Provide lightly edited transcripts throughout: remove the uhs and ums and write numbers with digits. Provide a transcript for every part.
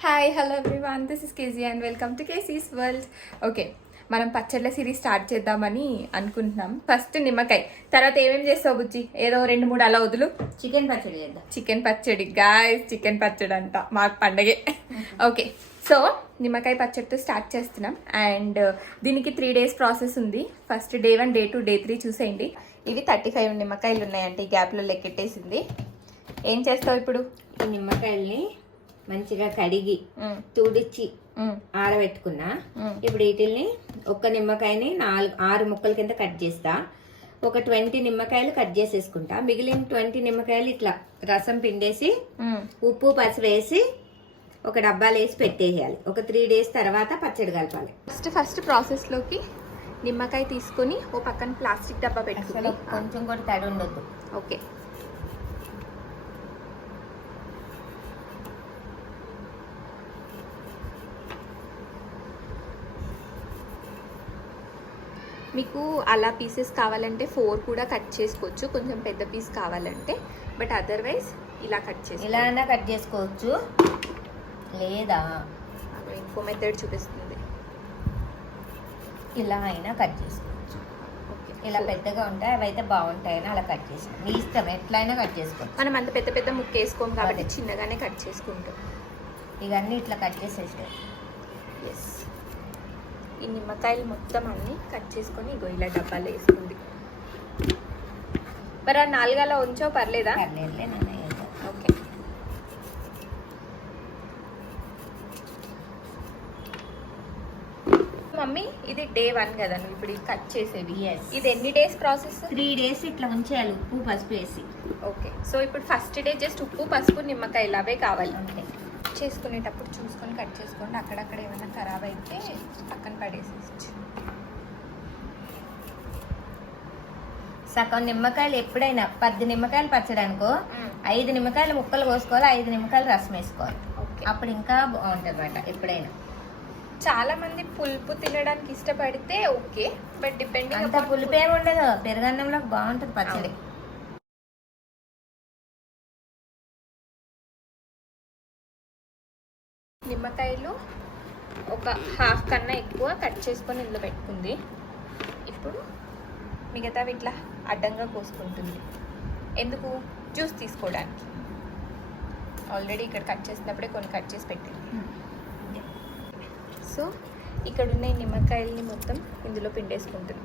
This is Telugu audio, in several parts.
Hi hello everyone, this is KG and welcome to KC's World. Okay, మనం పచ్చళ్ళ సిరీస్ స్టార్ట్ చేద్దామని అనుకుంటున్నాం. ఫస్ట్ నిమ్మకాయ, తర్వాత ఏమేమి చేస్తావు బుజ్జి? ఏదో 2-3 అలా వదులు. చికెన్ పచ్చడి చేద్దాం. చికెన్ పచ్చడి గాయస్, చికెన్ పచ్చడి అంట మాకు పండగే. ఓకే, సో నిమ్మకాయ పచ్చడితో స్టార్ట్ చేస్తున్నాం. అండ్ దీనికి 3 days ప్రాసెస్ ఉంది. ఫస్ట్ Day 1, Day 2, Day 3 చూసేయండి. ఇవి 35 నిమ్మకాయలు ఉన్నాయంటే ఈ గ్యాప్లో లెక్కెట్టేసింది. ఏం చేస్తావు ఇప్పుడు? ఈ నిమ్మకాయల్ని మంచిగా కడిగి తుడిచి ఆరబెట్టుకున్నా. ఇప్పుడు వీటిల్ని ఒక్క నిమ్మకాయని 6 ముక్కల కింద కట్ చేస్తా. ఒక 20 నిమ్మకాయలు కట్ చేసేసుకుంటా. మిగిలిన 20 నిమ్మకాయలు ఇట్లా రసం పిండేసి ఉప్పు పసుపు వేసి ఒక డబ్బాలు వేసి పెట్టేయాలి. ఒక 3 days తర్వాత పచ్చడి కలపాలి. ఫస్ట్ ప్రాసెస్లోకి నిమ్మకాయ తీసుకొని ఓ పక్కన ప్లాస్టిక్ డబ్బా పెట్టుకోవాలి. కొంచెం కూడా తడి ఉండొద్దు. ఓకే, మీకు అలా పీసెస్ కావాలంటే 4 కూడా కట్ చేసుకోవచ్చు, కొంచెం పెద్ద పీస్ కావాలంటే. బట్ అదర్వైజ్ ఇలా కట్ చేసి ఇలా అయినా కట్ చేసుకోవచ్చు, లేదా ఇంకో మెథడ్ చూపిస్తుంది, ఇలా అయినా కట్ చేసుకోవచ్చు. ఓకే, ఇలా పెద్దగా ఉంటాయి, అవి అయితే బాగుంటాయని అలా కట్ చేసాం. మీ ఇష్టం, ఎట్లయినా కట్ చేసుకోవచ్చు. మనం అంత పెద్ద పెద్ద ముక్క వేసుకోం కాబట్టి చిన్నగానే కట్ చేసుకుంటాం. ఇవన్నీ ఇట్లా కట్ చేసేసాం. ఎస్, ఈ నిమ్మకాయలు మొత్తం అన్నీ కట్ చేసుకొని ఇగో ఇలా డబ్బాలో వేసుకుంది. మరి ఆ 4 అలా ఉంచో పర్లేదా? పర్లేదులే, నేను ఓకే. మమ్మీ, ఇది Day 1 కదా నువ్వు ఇప్పుడు కట్ చేసేది. ఇది ఎన్ని డేస్ ప్రాసెస్? 3 days ఇట్లా ఉంచేయాలి, ఉప్పు పసుపు వేసి. ఓకే, సో ఇప్పుడు ఫస్ట్ డే జస్ట్ ఉప్పు పసుపు నిమ్మకాయలు అవే కావాలి. అంతే. చేసుకునేటప్పుడు చూసుకొని కట్ చేసుకోండి. అక్కడక్కడ ఏమైనా ఖరాబ్ అయితే పక్కన పడేసేసి. సగం నిమ్మకాయలు ఎప్పుడైనా 10 నిమ్మకాయలు పచ్చడానికో 5 నిమ్మకాయలు ముక్కలు కోసుకోవాలి, 5 నిమ్మకాయలు రసం వేసుకోవాలి. అప్పుడు ఇంకా బాగుంటుంది అన్నమాట. ఎప్పుడైనా చాలా మంది పులుపు తినడానికి ఇష్టపడితే ఓకే, బట్ డిపెండింగ్ అంత పులుపు ఏమి ఉండదు. పెరుగన్నంలో బాగుంటుంది పచ్చడి. నిమ్మకాయలు ఒక హాఫ్ కన్నా ఎక్కువ కట్ చేసుకొని ఇందులో పెట్టుకుంది. ఇప్పుడు మిగతావి ఇట్లా అడ్డంగా కోసుకుంటుంది. ఎందుకు? జ్యూస్ తీసుకోవడానికి. ఆల్రెడీ ఇక్కడ కట్ చేసినప్పుడే కొన్ని కట్ చేసి పెట్టింది. సో ఇక్కడ ఉన్న ఈ నిమ్మకాయలని మొత్తం ఇందులో పిండేసుకుంటుంది.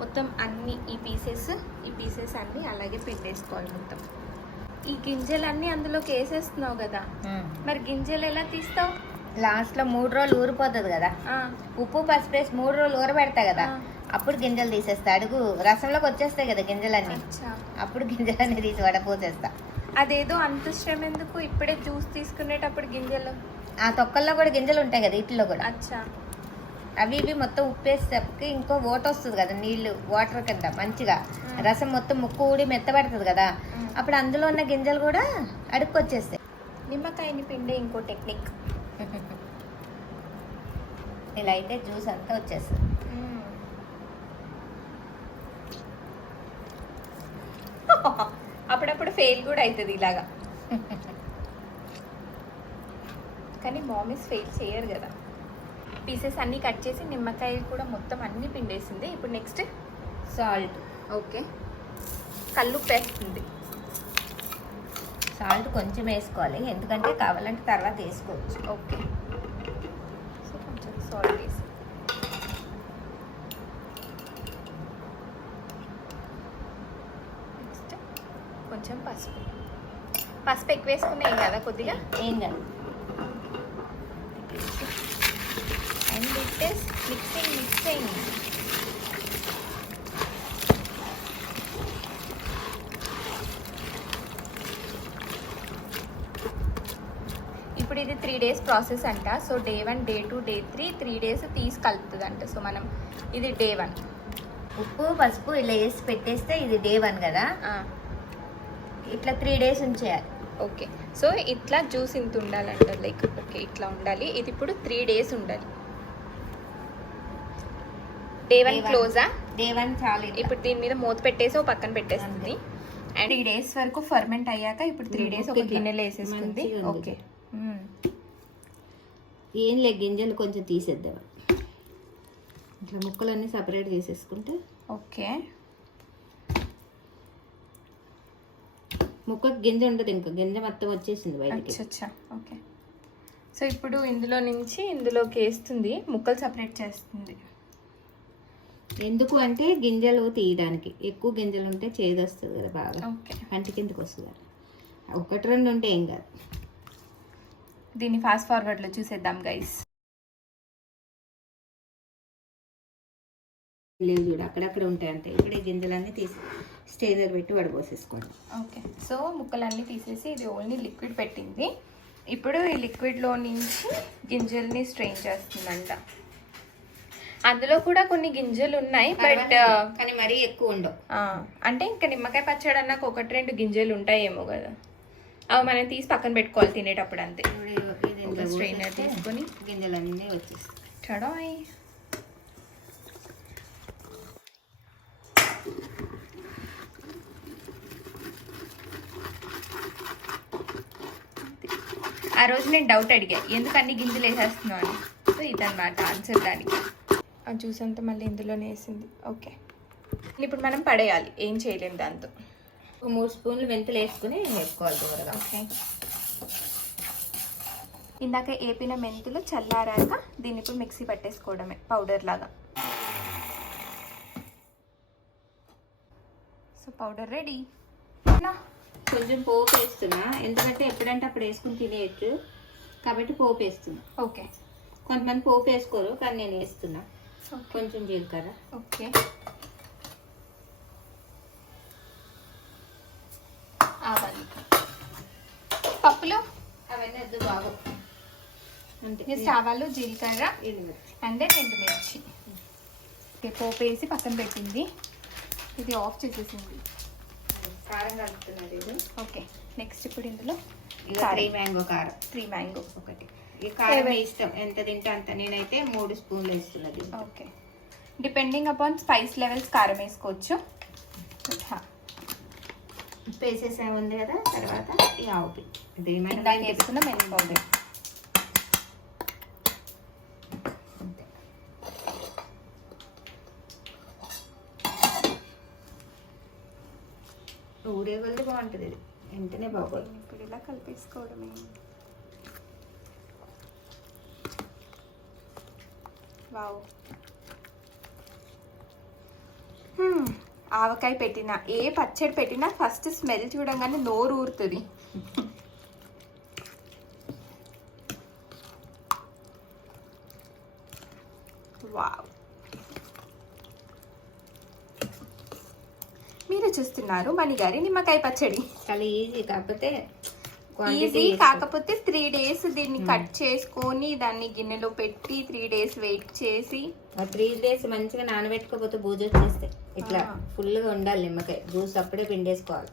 మొత్తం అన్ని ఈ పీసెస్ అన్నీ అలాగే పిండేసుకోవాలి మొత్తం. ఈ గింజలన్నీ అందులోకి వేసేస్తున్నావు కదా, మరి గింజలు ఎలా తీస్తావు? లాస్ట్ లో 3 రోజులు ఊరిపోతుంది కదా, ఉప్పు పసుపు వేసి 3 రోజులు ఊరబెడతా కదా, అప్పుడు గింజలు తీసేస్తా. అడుగు రసంలోకి వచ్చేస్తాయి కదా గింజలన్నీ, అప్పుడు గింజలన్నీ తీసి వడపోసేస్తా. అదేదో అంత శ్రమ ఎందుకు? ఇప్పుడే జ్యూస్ తీసుకునేటప్పుడు గింజలు, ఆ తొక్కల్లో కూడా గింజలు ఉంటాయి కదా, ఇట్లో కూడా. అచ్చా, అవి ఇవి మొత్తం ఉప్పేసేపటికి ఇంకో ఓట వస్తుంది కదా, నీళ్లు వాటర్ కింద మంచిగా రసం మొత్తం ముక్కు ఊడి మెత్తబడుతుంది కదా, అప్పుడు అందులో ఉన్న గింజలు కూడా అడుక్కొచ్చేస్తాయి. నిమ్మకాయని పిండే ఇంకో టెక్నిక్. ఇలా అయితే జ్యూస్ అంతా వచ్చేస్తుంది. అప్పుడప్పుడు ఫెయిల్ కూడా అవుతుంది ఇలాగా, కానీ మామీస్ ఫెయిల్ చేయరు కదా. పీసెస్ అన్నీ కట్ చేసి నిమ్మకాయలు కూడా మొత్తం అన్నీ పిండేసింది. ఇప్పుడు నెక్స్ట్ సాల్ట్. ఓకే, కల్లుప్పు వేస్తుంది. సాల్ట్ కొంచెం వేసుకోవాలి, ఎందుకంటే కావాలంటే తర్వాత వేసుకోవచ్చు. ఓకే, సో కొంచెం సాల్ట్ వేసి నెక్స్ట్ కొంచెం పసుపు ఎక్కువ వేసుకున్నాయి కదా కొద్దిగా, ఏం కాదు. And it is mixing. ఇప్పుడు ఇది 3 days ప్రాసెస్ అంట. So Day 1, Day 2, Day 3 3 days తీసి కలుపుతుంది అంట. సో మనం ఇది Day 1 ఉప్పు పసుపు ఇలా వేసి పెట్టేస్తే ఇది Day 1 కదా, ఇట్లా 3 days ఉంచేయాలి. ఓకే, సో ఇట్లా జ్యూస్ ఇంత ఉండాలంట, లైక్ ఓకే ఇట్లా ఉండాలి. ఇది ఇప్పుడు 3 days ఉండాలి. డే 1 క్లోజా? డే 1 చాలు. ఇప్పుడు దీని మీద మూత పెట్టేసి ఒక పక్కన పెట్టేస్తుంది. అండ్ 3 days వరకు ఫర్మెంట్ అయ్యాక ఇప్పుడు 3 days ఒక గిన్నెలో వేసేసుకుంది. ఓకే, ఏం లేదు, గింజలు కొంచెం తీసేద్దాం. ఇట్లా ముక్కలన్నీ సపరేట్ చేసేసుకుంటే ఓకే. ముక్కకు గింజ ఉండదు, ఇంకా గింజ మొత్తం వచ్చేసింది బయటికి. అచ్చా, ఓకే. సో ఇప్పుడు ఇందులో నుంచి ఇందులోకి వేస్తుంది, ముక్కలు సపరేట్ చేస్తుంది. ఎందుకు అంటే గింజలు తీయడానికి. ఎక్కువ గింజలు ఉంటే చేదు వస్తుంది కదా, బాగా ఓకే, కంటి కిందకి వస్తుంది. 1-2 ఉంటే ఏం కాదు. దీన్ని ఫాస్ట్ ఫార్వర్డ్లో చూసేద్దాం గైస్. లేవు చూడు, అక్కడక్కడ ఉంటాయి అంతే. ఇప్పుడు ఈ గింజలన్నీ తీసి స్టేనర్ పెట్టి వడబోసేసుకోండి. ఓకే, సో ముక్కలన్నీ తీసేసి ఇది ఓన్లీ లిక్విడ్ పెట్టింది. ఇప్పుడు ఈ లిక్విడ్లో నుంచి గింజల్ని స్ట్రెయిన్ చేస్తుందంట. అందులో కూడా కొన్ని గింజలు ఉన్నాయి, బట్ కానీ మరీ ఎక్కువ ఉండవు. అంటే ఇంకా నిమ్మకాయ పచ్చడి అన్నాక 1-2 గింజలు ఉంటాయేమో కదా, అవి మనం తీసి పక్కన పెట్టుకోవాలి తినేటప్పుడు అంతే. స్ట్రెయినర్ తీసుకొని గింజలన్నీ వచ్చేస్తాయి. చడాయ్. ఆ రోజు నేను డౌట్ అడిగా ఎందుకు అన్ని గింజలు వేసేస్తున్నావు అని. సో ఇదన్నమాట ఆన్సర్ దానికి. ఆ జ్యూస్ అంతా మళ్ళీ ఇందులోనే వేసింది. ఓకే, ఇప్పుడు మనం పడేయాలి, ఏం చేయలేము దాంతో. 3 స్పూన్లు మెంతులు వేసుకుని వేసుకోవాలి దూరగా. ఓకే, ఇందాక ఏపిన మెంతులు చల్లారాక దీన్ని ఇప్పుడు మిక్సీ పట్టేసుకోవడమే పౌడర్ లాగా. So powder ready. కొంచెం పోపు వేస్తున్నా, ఎందుకంటే ఎప్పుడంటే అప్పుడు వేసుకుని తినేయచ్చు కాబట్టి పోపు వేస్తున్నా. ఓకే, కొంతమంది పోపు వేసుకోరు కానీ నేను వేస్తున్నా. కొంచెం జీలకర్ర. ఓకే, ఆవాలు, పప్పులు అవన్నీ వద్దు బాగు అంటే జస్ట్ ఆవాలు, జీలకర్ర అండ్ ఎండుమిర్చి. ఓకే, పోపు వేసి పక్కన పెట్టింది. ఇది ఆఫ్ చేసేసింది. కారం కలుపుతున్నది ఇది. ఓకే, నెక్స్ట్ ఇప్పుడు ఇందులో 3 మ్యాంగో కారం. 3 మ్యాంగో ఒకటి. ఈ కారం మీ ఇష్టం, ఎంత తింటే అంత. నేనైతే 3 స్పూన్లు వేస్తున్నది. Okay, depending upon spice levels కారం వేసుకోవచ్చు. ఉప్పు వేసేసా ఉంది కదా, తర్వాత ఈ ఆవు ఇందాక వేసుకున్న మెంతి పౌడర్. ఊరే కొద్ది బాగుంటుంది ఇది, వెంటనే బాగోదు. ఇప్పుడు ఇలా కలిపేసుకోవడమే. వావ్, ఆవకాయ పెట్టినా ఏ పచ్చడి పెట్టినా ఫస్ట్ స్మెల్ చూడంగానే నోరు ఊరుతుంది. వావ్, మీరు చూస్తున్నారు మణిగారి నిమ్మకాయ పచ్చడి. చాలా ఈజీ, కాకపోతే ఈజీ కాకపోతే 3 days దీన్ని కట్ చేసుకొని దాన్ని గిన్నెలో పెట్టి 3 days వెయిట్ చేసి 3 days మంచిగా నానబెట్టుకోకపోతే బూజు వచ్చేస్తాయి. ఇట్లా ఫుల్గా ఉండాలి నిమ్మకాయ జ్యూస్, అప్పుడే పిండేసుకోవాలి.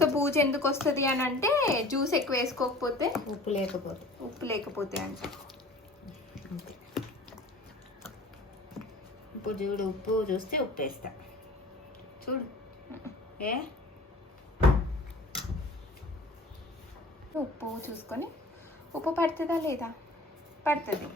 సో బూజు ఎందుకు వస్తుంది అని అంటే జ్యూస్ ఎక్కువ వేసుకోకపోతే, ఉప్పు లేకపోతే అంట. ఇప్పుడు చూడు, ఉప్పు చూస్తే ఉప్పు వేస్తా చూడు. ఉప్పు చూసుకొని ఉప్పు పడుతుందా లేదా, పడుతుంది.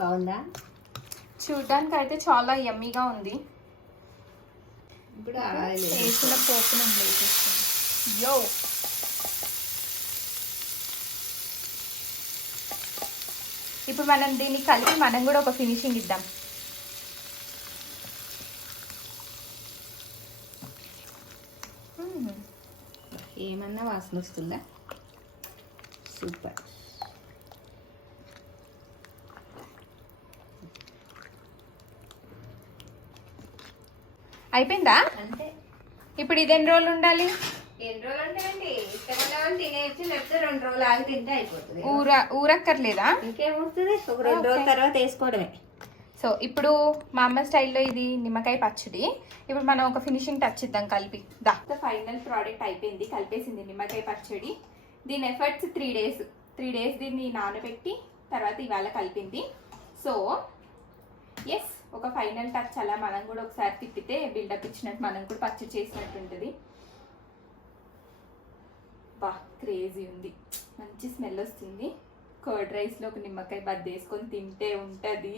బాగుందా? చూడడానికి అయితే చాలా యమ్మీగా ఉంది. ఇప్పుడు వేసిన పోపును యో ఇప్పుడు మనం దీన్ని కలిపి మనం కూడా ఒక ఫినిషింగ్ ఇద్దాం. ఏమన్నా వాసన వస్తుందా? సూపర్. అయిపోయిందా? అంతే. ఇప్పుడు ఇది ఎన్ని రోజులు ఉండాలి? ఎన్ని రోజులు ఉంటాయండి? ఇష్టం తినేసి లేకపోతే 2 రోజులు ఆగి తింటే అయిపోతుంది. ఊరక్కర్లేదా? ఇంకేమవుతుంది, ఒక 2 రోజుల తర్వాత వేసుకోవడమే. సో ఇప్పుడు మా అమ్మ స్టైల్లో ఇది నిమ్మకాయ పచ్చడి. ఇప్పుడు మనం ఒక ఫినిషింగ్ టచ్ ఇద్దాం కలిపి. దా ఫైనల్ ప్రోడక్ట్ అయిపోయింది, కలిపేసింది నిమ్మకాయ పచ్చడి. దీని ఎఫర్ట్స్ 3 డేస్. 3 డేస్ దీన్ని నానబెట్టి తర్వాత ఇవాళ కలిపింది. సో ఎస్, ఒక ఫైనల్ టచ్ అలా మనం కూడా ఒకసారి తిప్పితే బిల్డప్ ఇచ్చినట్టు మనం కూడా పచ్చడి చేసినట్టు ఉంటుంది. బా క్రేజీ ఉంది, మంచి స్మెల్ వస్తుంది. కర్డ్ రైస్లో ఒక నిమ్మకాయ బద్ద వేసుకొని తింటే ఉంటుంది,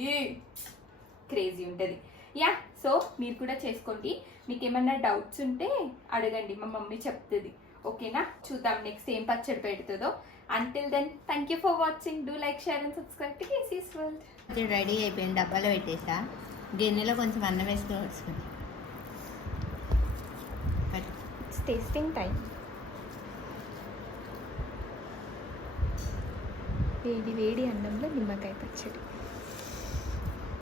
క్రేజీ ఉంటుంది. యా, సో మీరు కూడా చేసుకోండి. మీకు ఏమైనా డౌట్స్ ఉంటే అడగండి, మా మమ్మీ చెప్తుంది. ఓకేనా, చూద్దాం నెక్స్ట్ ఏం పచ్చడి పెడుతుందో. Until then thank you for watching. Do like, share and subscribe to KC's World. Ready అయిపోయింది, డబ్బాలో పెట్టేసా. గిన్నెలో కొంచెం అన్నం వేసుకోవచ్చు. It's tasting time. వేడి వేడి అన్నంలో నిమ్మకాయ పచ్చడి.